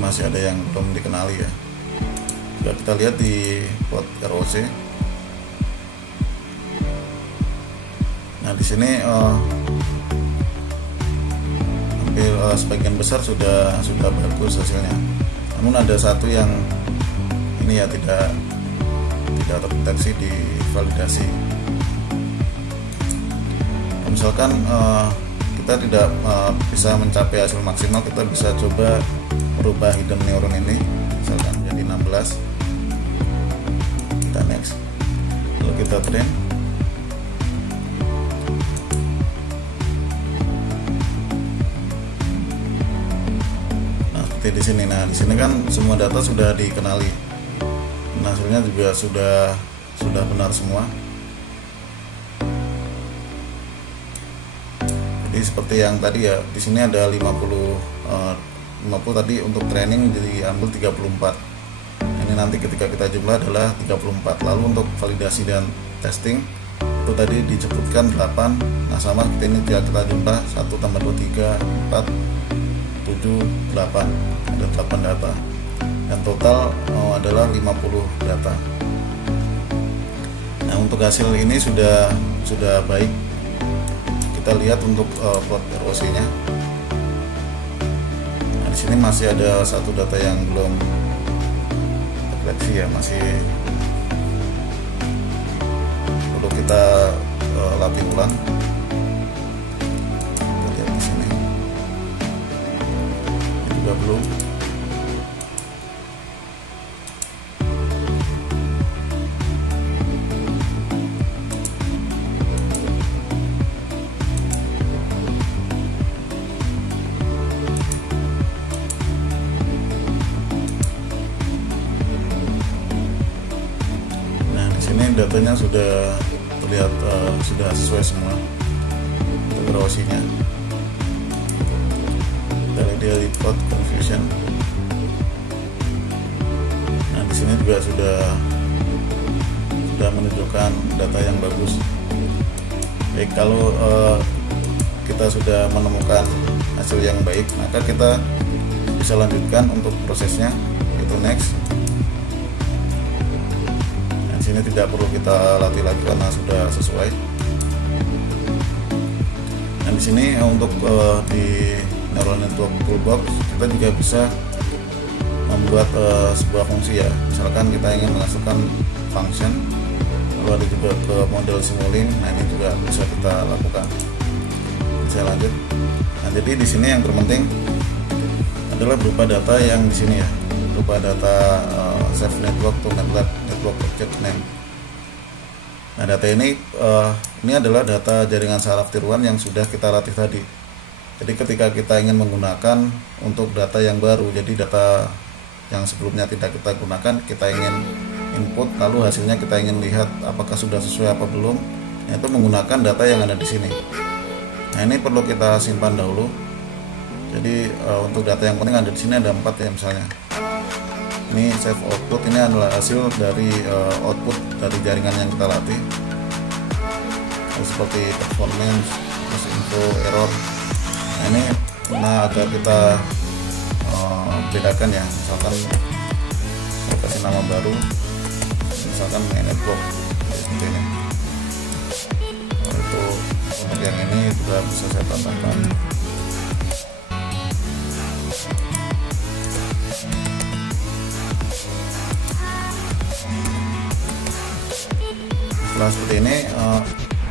masih ada yang belum dikenali ya. Juga kita lihat di port ROC. Nah di sini hampir sebagian besar sudah bagus hasilnya. Namun ada satu yang ini ya tidak terdeteksi di validasi. Misalkan kita tidak bisa mencapai hasil maksimal, kita bisa coba merubah hidden neuron ini misalkan jadi 16. Kita next, lalu kita train. Nah seperti di sini. Nah di sini kan semua data sudah dikenali. Nah, hasilnya juga sudah benar semua. Jadi seperti yang tadi ya, di sini ada 50 tadi untuk training jadi ambil 34. Ini nanti ketika kita jumlah adalah 34. Lalu untuk validasi dan testing itu tadi disebutkan 8. Nah sama ini kita jumlah 1 tambah 2 3 4 7 8, ada 8 data. Dan total adalah 50 data. Nah untuk hasil ini sudah baik. Kita lihat untuk plot ROC-nya. Nah di sini masih ada satu data yang belum terdeteksi ya, masih perlu kita latih ulang. Kita lihat di sini. Ini juga belum. Ini datanya sudah terlihat sudah sesuai semua untuk ROC-nya. Dari dia report confusion. Nah di sini juga sudah menunjukkan data yang bagus. Baik, kalau kita sudah menemukan hasil yang baik, maka kita bisa lanjutkan untuk prosesnya, itu next. Ini tidak perlu kita latih lagi karena sudah sesuai. Dan di sini untuk di neural network toolbox kita juga bisa membuat sebuah fungsi ya. Misalkan kita ingin menghasilkan function, lalu ada juga ke model Simulink. Nah ini juga bisa kita lakukan. Saya lanjut. Nah jadi di sini yang terpenting adalah berupa data yang di sini ya, berupa data save network to network object name. Nah data ini adalah data jaringan saraf tiruan yang sudah kita latih tadi. Jadi ketika kita ingin menggunakan untuk data yang baru, jadi data yang sebelumnya tidak kita gunakan, kita ingin input, lalu hasilnya kita ingin lihat apakah sudah sesuai apa belum, yaitu menggunakan data yang ada di sini. Nah ini perlu kita simpan dahulu. Jadi untuk data yang penting ada di sini ada 4 ya misalnya. Ini save output, ini adalah hasil dari output dari jaringan yang kita latih, seperti performance, terus info, error. Nah ini agar kita bedakan ya, misalkan saya kasih nama baru, misalkan main network seperti ini. Itu untuk yang ini juga bisa saya tambahkan. Setelah seperti ini,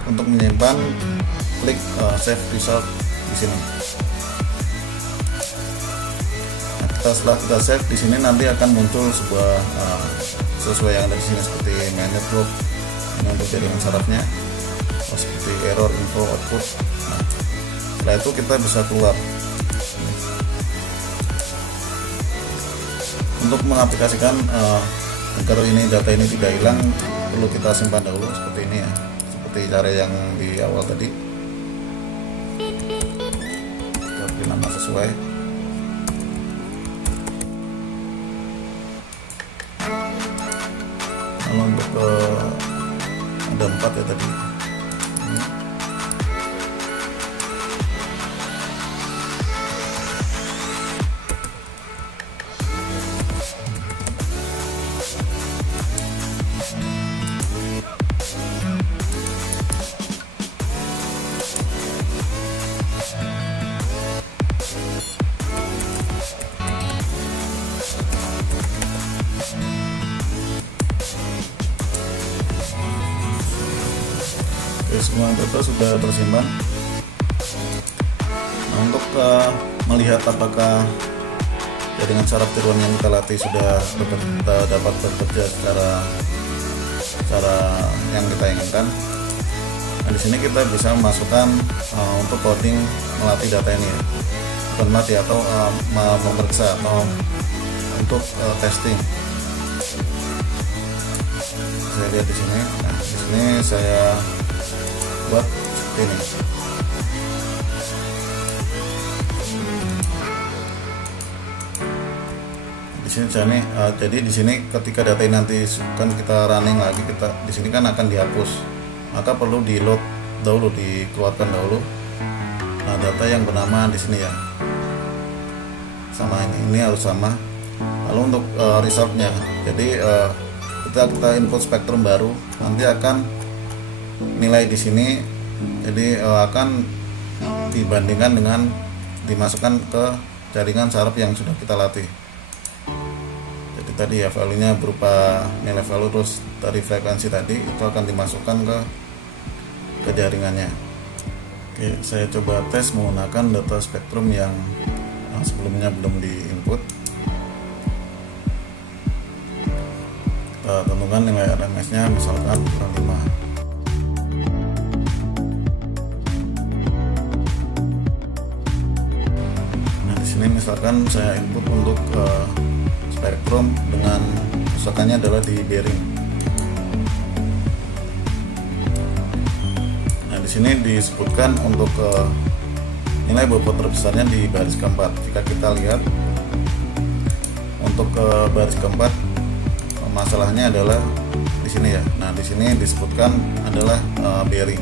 untuk menyimpan, klik save result di sini. Nah, setelah kita save di sini nanti akan muncul sebuah sesuai yang ada di sini seperti main network. Ini untuk jaringan sarafnya, seperti error, info, output. Nah, setelah itu kita bisa keluar. Untuk mengaplikasikan agar ini data ini tidak hilang, perlu kita simpan dahulu seperti ini ya, seperti cara yang di awal tadi. Kita beri nama sesuai. Kalau untuk ada 4 ya tadi. semua data sudah tersimpan. Nah, untuk melihat apakah jaringan saraf tiruan yang kita latih sudah dapat bekerja secara yang kita inginkan. Nah, di sini kita bisa memasukkan untuk coding melatih data ini, bukan melatih atau memeriksa atau untuk testing. Saya lihat di sini. Nah, di sini saya buat seperti ini. Di sini jadi di sini ketika data ini nanti kan kita running lagi, di sini kan akan dihapus, maka perlu di load dahulu, dikeluarkan dahulu. Nah, data yang bernama di sini ya, sama ini harus sama. Lalu untuk resultnya, jadi kita input spektrum baru, nanti akan nilai di sini, jadi akan dibandingkan dengan dimasukkan ke jaringan saraf yang sudah kita latih. Jadi tadi ya value-nya berupa nilai value, terus dari frekuensi tadi itu akan dimasukkan ke jaringannya. Oke, saya coba tes menggunakan data spektrum yang sebelumnya belum diinput. Kita tentukan nilai RMS-nya misalkan kurang 5. Nah, di sini misalkan saya input untuk spektrum dengan kerusakannya adalah di bearing. Nah, di sini disebutkan untuk nilai bobot terbesarnya di baris keempat. Jika kita lihat untuk baris keempat, masalahnya adalah di sini ya. Nah, di sini disebutkan adalah bearing.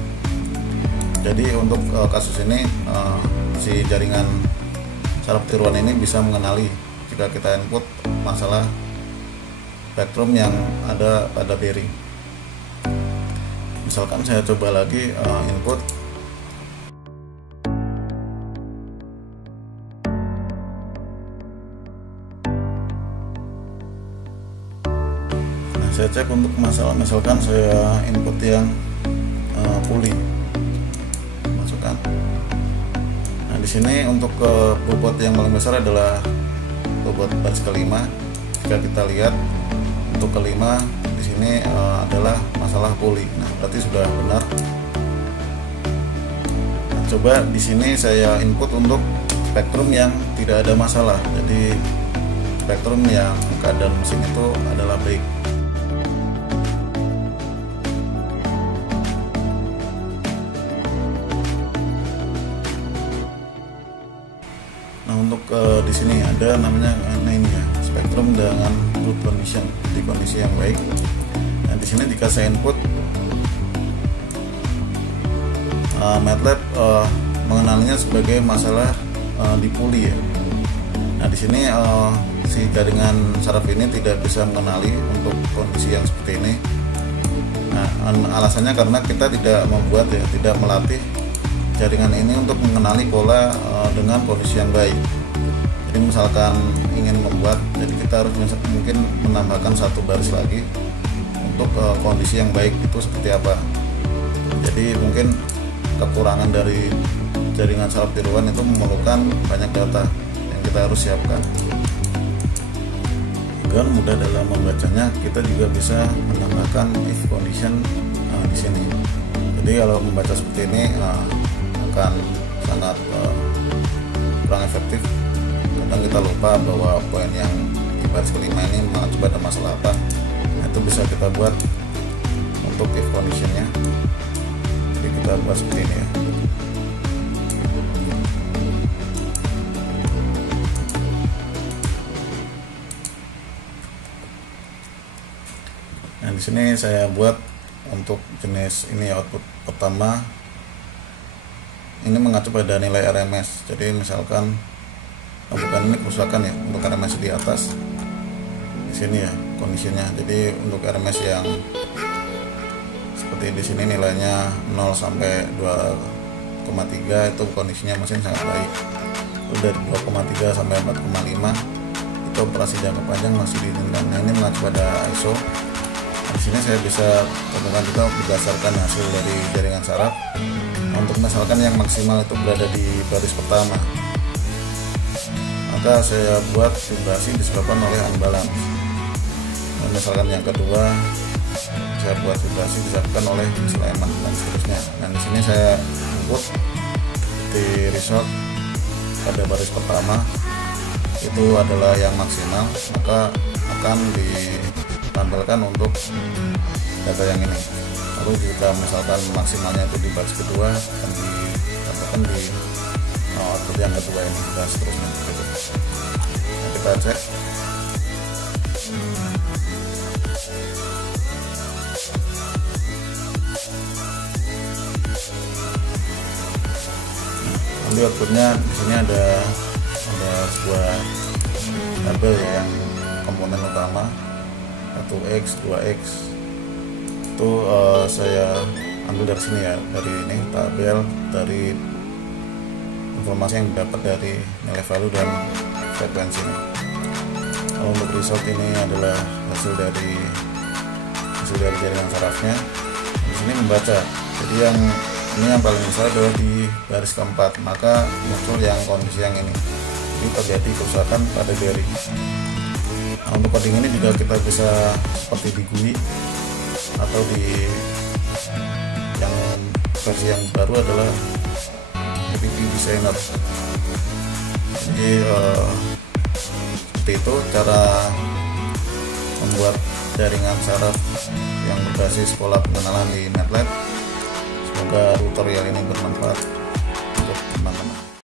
Jadi untuk kasus ini si jaringan saraf tiruan ini bisa mengenali jika kita input masalah spektrum yang ada pada bearing. Misalkan saya coba lagi input. Nah, saya cek untuk masalah, misalkan saya input yang puli, masukkan. Nah, di sini untuk bobot yang paling besar adalah bobot baris kelima. Jika kita lihat untuk kelima di sini adalah masalah puli. Nah, berarti sudah benar. Nah, coba di sini saya input untuk spektrum yang tidak ada masalah. Jadi spektrum yang keadaan mesin itu adalah baik. Nah, untuk di sini ada namanya ini ya, spektrum dengan good condition, di kondisi yang baik. Nah, di sini jika saya input, MATLAB mengenalinya sebagai masalah di puli ya. Nah, di sini si jaringan saraf ini tidak bisa mengenali untuk kondisi yang seperti ini. Nah, alasannya karena kita tidak membuat ya, tidak melatih jaringan ini untuk mengenali pola dengan kondisi yang baik. Jadi misalkan ingin membuat, jadi kita harus mungkin menambahkan satu baris lagi untuk kondisi yang baik itu seperti apa. Jadi mungkin kekurangan dari jaringan saraf tiruan itu memerlukan banyak data yang kita harus siapkan. Agar mudah dalam membacanya, kita juga bisa menambahkan if condition di sini. Jadi kalau membaca seperti ini akan sangat kurang efektif. Kadang kita lupa bahwa poin yang di baris kelima ini mengakibat ada masalah apa. Nah, itu bisa kita buat untuk if conditionnya. Jadi kita buat seperti ini ya. Nah, di sini saya buat untuk jenis ini output pertama. Ini mengacu pada nilai RMS. Jadi misalkan bukan ini kerusakan ya, untuk RMS di atas. Di sini ya kondisinya. Jadi untuk RMS yang seperti di sini nilainya 0 sampai 2,3 itu kondisinya mesin sangat baik. Lalu dari 2,3 sampai 4,5 itu operasi jangka panjang masih diizinkan. Nah, ini mengacu pada ISO. Di sini saya bisa temukan juga berdasarkan hasil dari jaringan saraf. Untuk misalkan yang maksimal itu berada di baris pertama, maka saya buat vibrasi disebabkan oleh unbalance. Misalkan yang kedua, saya buat vibrasi disebabkan oleh sleman dan seterusnya. Dan di sini saya input di result pada baris pertama itu adalah yang maksimal, maka akan ditampilkan untuk data yang ini. Lalu jika misalkan maksimalnya itu di baris kedua, akan ditampilkan di output yang kedua ini dan seterusnya. Nah, kita cek. Nanti outputnya di sini ada sebuah tabel yang komponen utama 1x 2x itu saya ambil dari sini ya, dari ini tabel dari informasi yang didapat dari nilai value dan frekuensi ini. Kalau untuk result ini adalah hasil dari jaringan sarafnya. Di sini membaca, jadi yang paling besar adalah di baris keempat, maka muncul yang kondisi yang ini terjadi kerusakan pada bearing. Nah, untuk coding ini juga kita bisa seperti di GUI atau di yang versi yang baru adalah App Designer. Jadi seperti itu cara membuat jaringan saraf yang berbasis pola pengenalan di MATLAB. Semoga tutorial ini bermanfaat untuk teman-teman.